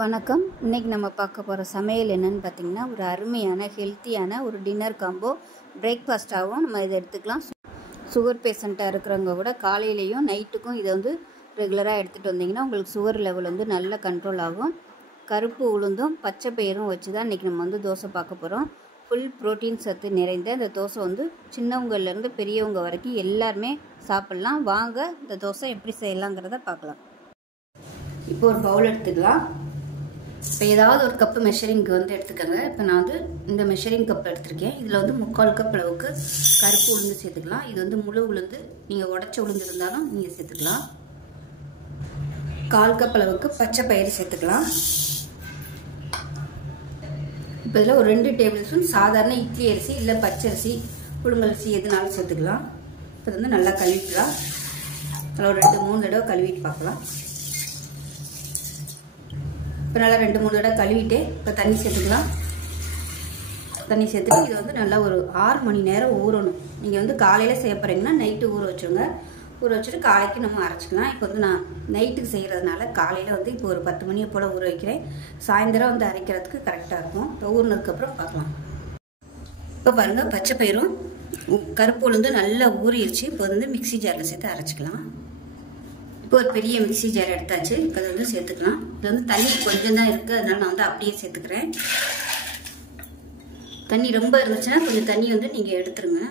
வணக்கம். இன்றைக்கி நம்ம பார்க்க போகிற சமையல் என்னென்னு பார்த்திங்கன்னா, ஒரு அருமையான ஹெல்த்தியான ஒரு டின்னர் காம்போ. பிரேக்ஃபாஸ்ட்டாகவும் நம்ம இதை எடுத்துக்கலாம். சுகர் பேஷண்ட்டாக இருக்கிறவங்க கூட காலையிலையும் நைட்டுக்கும் இதை ரெகுலராக எடுத்துகிட்டு வந்தீங்கன்னா உங்களுக்கு சுகர் லெவல் நல்ல கண்ட்ரோல் ஆகும். கருப்பு உளுந்தும் பச்சை பயிரும் வச்சு தான் இன்றைக்கி நம்ம தோசை பார்க்க போகிறோம். ஃபுல் ப்ரோட்டீன் சத்து நிறைந்த இந்த தோசை சின்னவங்கலேருந்து பெரியவங்க வரைக்கும் எல்லாருமே சாப்பிட்லாம். வாங்க இந்த தோசை எப்படி செய்யலாங்கிறத பார்க்கலாம். இப்போ ஒரு பவுல் எடுத்துக்கலாம். இப்போ ஏதாவது ஒரு கப்பு மெஷரிங்க்கு எடுத்துக்கோங்க. இப்போ நான் இந்த மெஷரிங் கப் எடுத்திருக்கேன். இதில் 3/4 கப் அளவுக்கு கருப்பு உளுந்து சேர்த்துக்கலாம். இது முழு உளுந்து, நீங்கள் உடச்ச உளுந்து இருந்தாலும் நீங்கள் சேர்த்துக்கலாம். 1/4 கப் அளவுக்கு பச்சை பயிறு சேர்த்துக்கலாம். இப்போ இதில் ஒரு 2 டேபிள் ஸ்பூன் சாதாரண இட்லி அரிசி இல்லை பச்சரிசி புழுங்கரிசி எதுனாலும் சேர்த்துக்கலாம். இப்போ நல்லா கழுவிக்கலாம். அதில் ஒரு 2-3 தடவை கழுவிட்டு பார்க்கலாம். இப்போ நல்லா 2-3 தடவை கழுவிட்டு இப்போ தண்ணி சேர்த்துக்கலாம். தண்ணி சேர்த்துட்டு இது நல்லா ஒரு 6 மணி நேரம் ஊறணும். நீங்கள் காலையில் செய்ய போகிறீங்கன்னா நைட்டு ஊற வச்சுருங்க. ஊற வச்சுட்டு காலைக்கு நம்ம அரைச்சிக்கலாம். இப்போ நான் நைட்டுக்கு செய்கிறதுனால காலையில் இப்போ ஒரு 10 மணியை போல் ஊற வைக்கிறேன். சாயந்தரம் அரைக்கிறதுக்கு கரெக்டாக இருக்கும். இப்போ ஊறினதுக்கப்புறம் பார்க்கலாம். இப்போ பாருங்கள், பச்சை பயிரும் கருப்பு உளுந்து நல்லா ஊறிடுச்சு. இப்போ மிக்சி ஜாரில் சேர்த்து அரைச்சிக்கலாம். இப்போ ஒரு பெரிய மிக்சி ஜார் எடுத்தாச்சு. இப்போ அதை சேர்த்துக்கலாம். இது தண்ணி கொஞ்சம் தான் இருக்குது, அதனால நான் அப்படியே சேர்த்துக்கிறேன். தண்ணி ரொம்ப இருந்துச்சுன்னா கொஞ்சம் தண்ணி நீங்கள் எடுத்துருங்க.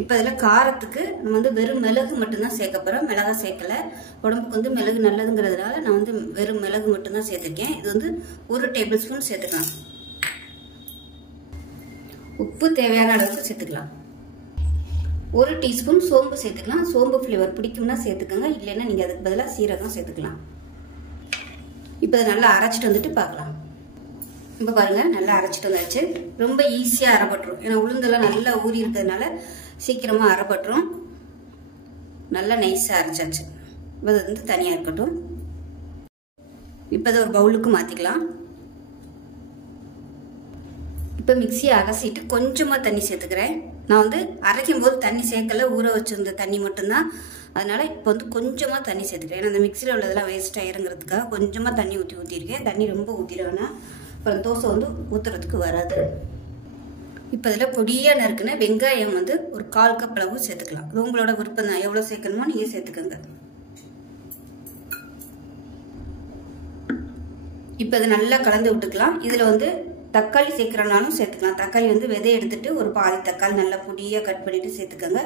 இப்போ அதில் காரத்துக்கு நம்ம வெறும் மிளகு மட்டும்தான் சேர்க்க போகிறோம். மிளகா சேர்க்கலை. உடம்புக்கு மிளகு நல்லதுங்கிறதுனால நான் வெறும் மிளகு மட்டும்தான் சேர்த்துருக்கேன். இது 1 டேபிள் ஸ்பூன் சேர்த்துக்கலாம். உப்பு தேவையான அளவுக்கு சேர்த்துக்கலாம். 1 டீஸ்பூன் சோம்பு சேர்த்துக்கலாம். சோம்பு ஃப்ளேவர் பிடிக்கும்னா சேர்த்துக்கோங்க, இல்லைன்னா நீங்கள் அதுக்கு பதிலாக சீரகம் சேர்த்துக்கலாம். இப்போ அதை நல்லா அரைச்சிட்டு பார்க்கலாம். இப்போ பாருங்கள், நல்லா அரைச்சிட்டு வந்தாச்சு. ரொம்ப ஈஸியாக அரைப்பட்டுரும். ஏன்னா உளுந்தெல்லாம் நல்லா ஊறி இருக்கிறதுனால சீக்கிரமாக அரைப்பட்டுரும். நல்லா நைஸாக அரைச்சாச்சு. இப்போ அது தனியாக இருக்கட்டும். இப்போ அதை ஒரு பவுலுக்கு மாற்றிக்கலாம். இப்போ மிக்சியை அலசிட்டு கொஞ்சமாக தண்ணி சேர்த்துக்கிறேன். நான் அரைக்கும் போது தண்ணி சேர்க்கல, ஊற வச்சிருந்த தண்ணி மட்டும்தான். அதனால் இப்போ கொஞ்சமாக தண்ணி சேர்த்துக்கிறேன். ஏன்னா அந்த மிக்சியில் உள்ளதெல்லாம் வேஸ்ட் ஆயிருங்கிறதுக்காக கொஞ்சமாக தண்ணி ஊற்றிருக்கேன். தண்ணி ரொம்ப ஊற்றிடுவேன்னா அப்புறம் தோசை ஊற்றுறதுக்கு வராது. இப்போ இதில் பொடியாக நறுக்குன வெங்காயம் ஒரு 1/4 கப் அளவு சேர்த்துக்கலாம். அது உங்களோட விருப்பம் தான், எவ்வளோ சேர்க்கணுமோ நீங்கள் சேர்த்துக்கோங்க. இப்போ அதை நல்லா கலந்து விட்டுக்கலாம். இதில் தக்காளி சேர்க்குறனாலும் சேர்த்துக்கலாம். தக்காளி விதை எடுத்துட்டு ஒரு பாதி தக்காளி நல்லா பொடியாக கட் பண்ணிட்டு சேர்த்துக்கோங்க.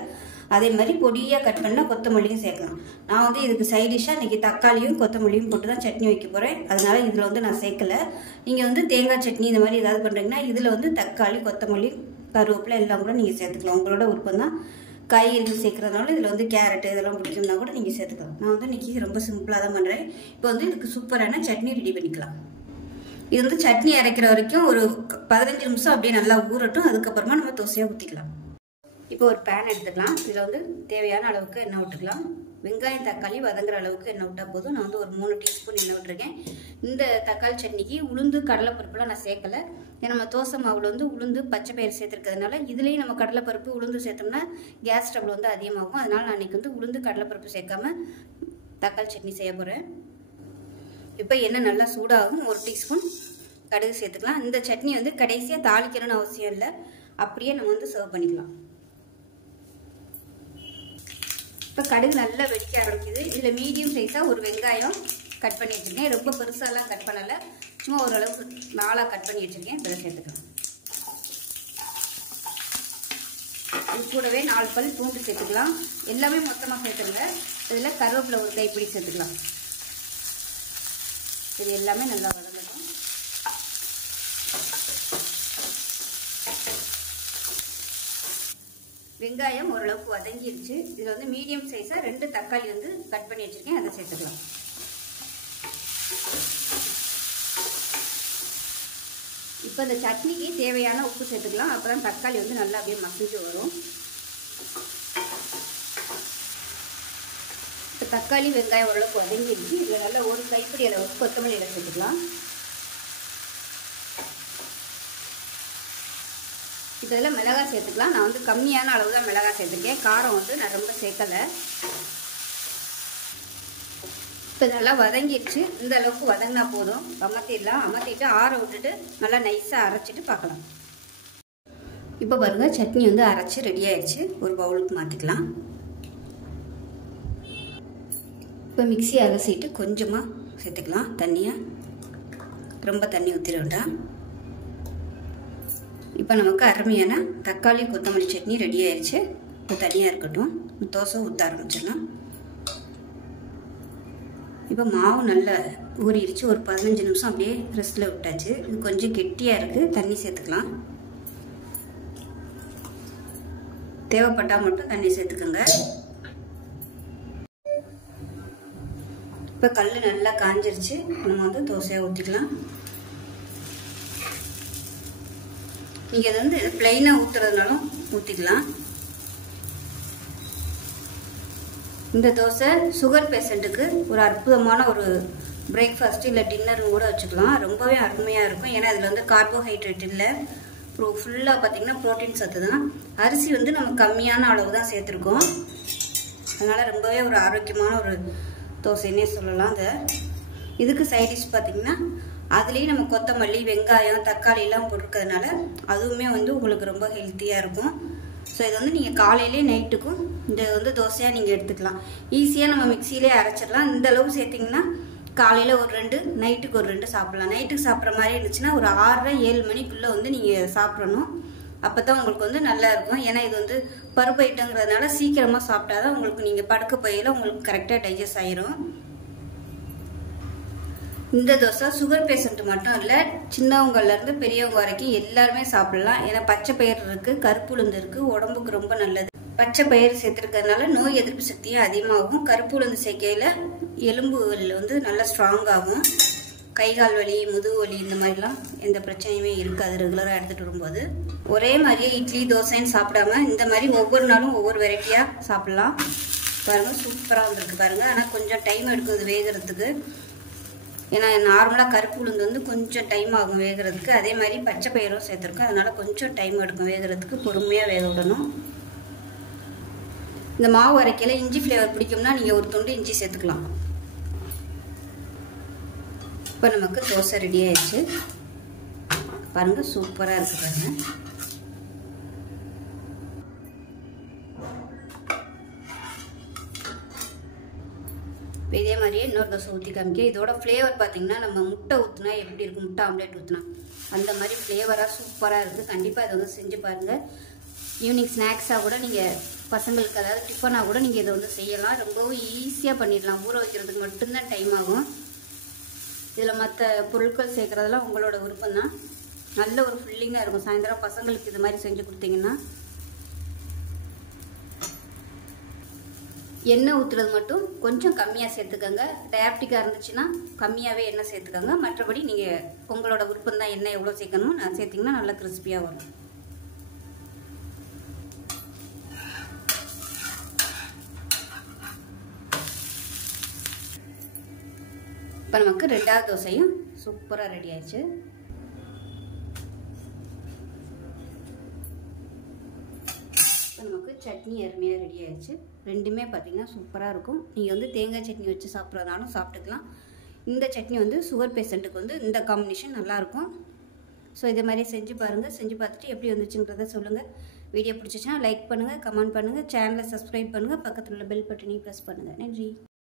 அதே மாதிரி பொடியாக கட் பண்ணால் கொத்தமல்லியும் சேர்க்கலாம். நான் இதுக்கு சைடிஷாக இன்றைக்கி தக்காளியும் கொத்தமல்லியும் போட்டு தான் சட்னி வைக்க போகிறேன். அதனால இதில் நான் சேர்க்கலை. நீங்கள் தேங்காய் சட்னி இந்த மாதிரி ஏதாவது பண்ணுறீங்கன்னா இதில் தக்காளி கொத்தமல்லி கருவேப்பிலை எல்லாம் கூட நீங்கள் சேர்த்துக்கலாம். உங்களோட விருப்பம் தான். காய்கறிகள் சேர்க்குறதுனால இதில் கேரட்டு இதெல்லாம் பிடிக்கும்னா கூட நீங்கள் சேர்த்துக்கலாம். நான் இன்றைக்கி ரொம்ப சிம்பிளாக தான் பண்ணுறேன். இப்போ இதுக்கு சூப்பரான சட்னி ரெடி பண்ணிக்கலாம். இது சட்னி அரைக்கிற வரைக்கும் ஒரு 15 நிமிஷம் அப்படியே நல்லா ஊறட்டும். அதுக்கப்புறமா நம்ம தோசையாக ஊற்றிக்கலாம். இப்போ ஒரு பேன் எடுத்துக்கலாம். இதில் தேவையான அளவுக்கு எண்ணெய் விட்டுக்கலாம். வெங்காயம் தக்காளி வதங்குற அளவுக்கு எண்ணெய் விட்டால் போதும். நான் ஒரு 3 டீஸ்பூன் எண்ணெய் விட்டுருக்கேன். இந்த தக்காளி சட்னிக்கு உளுந்து கடலைப்பருப்புலாம் நான் சேர்க்கலை. ஏன்னா நம்ம தோசை மாவில் உளுந்து பச்சை பயிறு சேர்த்துருக்கிறதுனால இதுலேயும் நம்ம கடலைப்பருப்பு உளுந்து சேர்த்தோம்னா கேஸ் ட்ரபிள் அதிகமாகும். அதனால் நான் இன்றைக்கி உளுந்து கடலைப்பருப்பு சேர்க்காம தக்காளி சட்னி செய்ய போகிறேன். இப்போ எண்ணெய் நல்லா சூடாகும். 1 டீஸ்பூன் கடுகு சேர்த்துக்கலாம். இந்த சட்னி கடைசியாக தாளிக்கணும்னு அவசியம் இல்லை, அப்படியே நம்ம சர்வ் பண்ணிக்கலாம். இப்போ கடுகு நல்லா வெடிக்க ஆரம்பிக்குது. இதில் மீடியம் சைஸாக ஒரு வெங்காயம் கட் பண்ணி வச்சுருக்கேன். ரொம்ப பெருசாலாம் கட் பண்ணலை, சும்மா ஓரளவுக்கு 4ஆக கட் பண்ணி வச்சுருக்கேன். இதில் சேர்த்துக்கலாம். இது கூடவே 4 பல் பூண்டு சேர்த்துக்கலாம். எல்லாமே மொத்தமாக சேர்த்துருங்க. இதில் கருவேப்பிலை ஒரு கைப்பிடி சேர்த்துக்கலாம். இது எல்லாமே நல்லா வதங்கட்டும். வெங்காயம் ஓரளவுக்கு வதங்கிடுச்சு. இதில் மீடியம் சைஸாக 2 தக்காளி கட் பண்ணி வச்சுருக்கேன். அதை சேர்த்துக்கலாம். இப்போ இந்த சட்னிக்கு தேவையான உப்பு சேர்த்துக்கலாம். அப்போ தான் தக்காளி நல்லா அப்படியே மசிஞ்சு வரும். இப்போ தக்காளி வெங்காயம் ஓரளவுக்கு வதங்கிடுச்சு. இதில் நல்லா ஒரு கைப்பிடி அளவுக்கு கொத்தமல்லி இலை சேர்த்துக்கலாம். இப்போ இதில் மிளகாய் சேர்த்துக்கலாம். நான் கம்மியான அளவு தான் மிளகாய் சேர்த்துருக்கேன். காரம் நான் ரொம்ப சேர்க்கலை. இப்போ நல்லா வதங்கிடுச்சு. இந்த அளவுக்கு வதங்கினா போதும். அமர்த்திடலாம். அமர்த்திட்டு ஆற விட்டுட்டு நல்லா நைஸாக அரைச்சிட்டு பார்க்கலாம். இப்போ பாருங்கள், சட்னி வந்து அரைச்சி ரெடி ஆயிடுச்சு. ஒரு பவுலுக்கு மாற்றிக்கலாம். இப்போ மிக்ஸி அலசிட்டு கொஞ்சமாக சேர்த்துக்கலாம் தண்ணியை. ரொம்ப தண்ணி ஊற்றிட வேண்டாம். இப்போ நமக்கு அருமையான தக்காளி கொத்தமல்லி சட்னி ரெடி ஆயிடுச்சு. இப்போ தனியாக இருக்கட்டும். தோசை ஊற்ற ஆரம்பிச்சிடலாம். இப்போ மாவு நல்லா ஊறிடுச்சு. ஒரு 15 நிமிஷம் அப்படியே ரெஸ்ட்டில் விட்டாச்சு. இது கொஞ்சம் கெட்டியாக இருக்குது. தண்ணி சேர்த்துக்கலாம். தேவைப்பட்டால் மட்டும் தண்ணி சேர்த்துக்கோங்க. இப்போ கல் நல்லா காஞ்சிருச்சு. நம்ம வந்து தோசையை ஊற்றிக்கலாம். நீங்கள் இது வந்து பிளெயினாக ஊற்றுறதுனாலும் ஊற்றிக்கலாம். இந்த தோசை சுகர் பேஷண்ட்டுக்கு ஒரு அற்புதமான ஒரு பிரேக்ஃபாஸ்ட்டு இல்லை டின்னரும் கூட வச்சுக்கலாம். ரொம்பவே அருமையாக இருக்கும். ஏன்னா இதில் வந்து கார்போஹைட்ரேட் இல்லை. ஃபுல்லாக பார்த்திங்கன்னா ப்ரோட்டீன் சத்து தான். அரிசி வந்து நம்ம கம்மியான அளவு தான் சேர்த்துருக்கோம். அதனால் ரொம்பவே ஒரு ஆரோக்கியமான ஒரு தோசைன்னே சொல்லலாம். இதுக்கு சைட் டிஷ் பார்த்திங்கன்னா அதுலேயும் நம்ம கொத்தமல்லி, வெங்காயம், தக்காளியெல்லாம் போட்டிருக்கிறதுனால அதுவுமே வந்து உங்களுக்கு ரொம்ப ஹெல்த்தியாக இருக்கும். ஸோ இது வந்து நீங்கள் காலையிலே நைட்டுக்கும் இந்த வந்து தோசையாக நீங்கள் எடுத்துக்கலாம். ஈஸியாக நம்ம மிக்சியிலே அரைச்சிடலாம். இந்த அளவு சேர்த்திங்கன்னா காலையில் ஒரு 2, நைட்டுக்கு ஒரு 2 சாப்பிட்லாம். நைட்டுக்கு சாப்பிட்ற மாதிரி இருந்துச்சுன்னா ஒரு 6-7 மணிக்குள்ளே வந்து நீங்கள் சாப்பிடணும். அப்போ தான் உங்களுக்கு வந்து நல்லா இருக்கும். ஏன்னா இது வந்து பருப்பு ஐட்டங்கிறதுனால சீக்கிரமாக சாப்பிட்டா தான் உங்களுக்கு நீங்கள் படுக்க போயில உங்களுக்கு கரெக்டாக டைஜஸ்ட் ஆயிரும். இந்த தோசை சுகர் பேஷண்ட் மட்டும் இல்லை, சின்னவங்கலேருந்து பெரியவங்க வரைக்கும் எல்லாருமே சாப்பிடலாம். ஏன்னா பச்சை பயிர் இருக்குது, கருப்பு உளுந்து இருக்குது, உடம்புக்கு ரொம்ப நல்லது. பச்சை பயிர் சேர்த்துருக்கிறதுனால நோய் எதிர்ப்பு சக்தியும் அதிகமாகும். கருப்பு உளுந்து சேர்க்கையில் எலும்புகள் வந்து நல்லா ஸ்ட்ராங் ஆகும். கை கால் வலி, முதுகு வலி இந்த மாதிரிலாம் எந்த பிரச்சனையுமே இருக்காது ரெகுலராக எடுத்துகிட்டு வரும்போது. ஒரே மாதிரியே இட்லி தோசைன்னு சாப்பிடாம இந்த மாதிரி ஒவ்வொரு நாளும் ஒவ்வொரு வெரைட்டியாக சாப்பிட்லாம். பாருங்கள், சூப்பராக வந்துருக்கு பாருங்கள். ஆனால் கொஞ்சம் டைம் எடுக்குது வேகிறதுக்கு. ஏன்னா நார்மலாக கருப்பு உளுந்து வந்து கொஞ்சம் டைம் ஆகும் வேகிறதுக்கு. அதே மாதிரி பச்சை பயிரும் சேர்த்துருக்கோம். அதனால் கொஞ்சம் டைம் எடுக்கும் வேகிறதுக்கு. பொறுமையாக வேக விடணும். இந்த மாவு அரைக்கையில் இஞ்சி ஃப்ளேவர் பிடிக்கும்னா நீங்கள் ஒரு துண்டு இஞ்சி சேர்த்துக்கலாம். இப்போ நமக்கு தோசை ரெடி ஆயிடுச்சு. பாருங்கள், சூப்பராக இருக்குது பாருங்கள். இதே மாதிரியே இன்னொரு தோசை ஊற்றி காமிக்க. இதோட ஃப்ளேவர் பார்த்தீங்கன்னா நம்ம முட்டை ஊற்றினா எப்படி இருக்கும், முட்டை ஆம்லேட் ஊற்றினா அந்த மாதிரி ஃப்ளேவராக சூப்பராக இருக்குது. கண்டிப்பாக இதை வந்து செஞ்சு பாருங்கள். ஈவினிங் ஸ்நாக்ஸாக கூட நீங்கள் பசங்களுக்கு, அதாவது டிஃபனாக கூட நீங்கள் இதை வந்து செய்யலாம். ரொம்பவும் ஈஸியாக பண்ணிடலாம். ஊற வைக்கிறதுக்கு மட்டும்தான் டைம் ஆகும். இதில் மற்ற பொருட்கள் சேர்க்குறதெல்லாம் உங்களோட விருப்பம் தான். நல்ல ஒரு ஃபில்லிங்காக இருக்கும். சாயந்தரம் பசங்களுக்கு இது மாதிரி செஞ்சு கொடுத்தீங்கன்னா. எண்ணெய் ஊற்றுறது மட்டும் கொஞ்சம் கம்மியாக சேர்த்துக்கோங்க. டயாபெட்டிக்காக இருந்துச்சுன்னா கம்மியாகவே எண்ணெய் சேர்த்துக்கோங்க. மற்றபடி நீங்கள் உங்களோட விருப்பம் தான் எண்ணெய் எவ்வளோ சேர்க்கணுமோ நான் சேர்த்திங்கன்னா நல்லா கிறிஸ்பியாக வரும். இப்போ நமக்கு 2வது தோசையும் சூப்பராக ரெடி ஆயிடுச்சு. இப்போ நமக்கு சட்னி அருமையாக ரெடி ஆயிடுச்சு. ரெண்டுமே பார்த்திங்கன்னா சூப்பராக இருக்கும். நீங்கள் வந்து தேங்காய் சட்னி வச்சு சாப்பிட்றதாலும் சாப்பிட்டுக்கலாம். இந்த சட்னி வந்து சுகர் பேஷண்ட்டுக்கு வந்து இந்த காம்பினேஷன் நல்லாயிருக்கும். ஸோ இதே மாதிரி செஞ்சு பாருங்கள். செஞ்சு பார்த்துட்டு எப்படி வந்துச்சுங்கிறத சொல்லுங்கள். வீடியோ பிடிச்சிச்சுன்னா லைக் பண்ணுங்கள், கமெண்ட் பண்ணுங்கள், சேனலை சப்ஸ்கிரைப் பண்ணுங்கள், பக்கத்தில் உள்ள பெல் பட்டனையும் ப்ரெஸ் பண்ணுங்கள். நன்றி.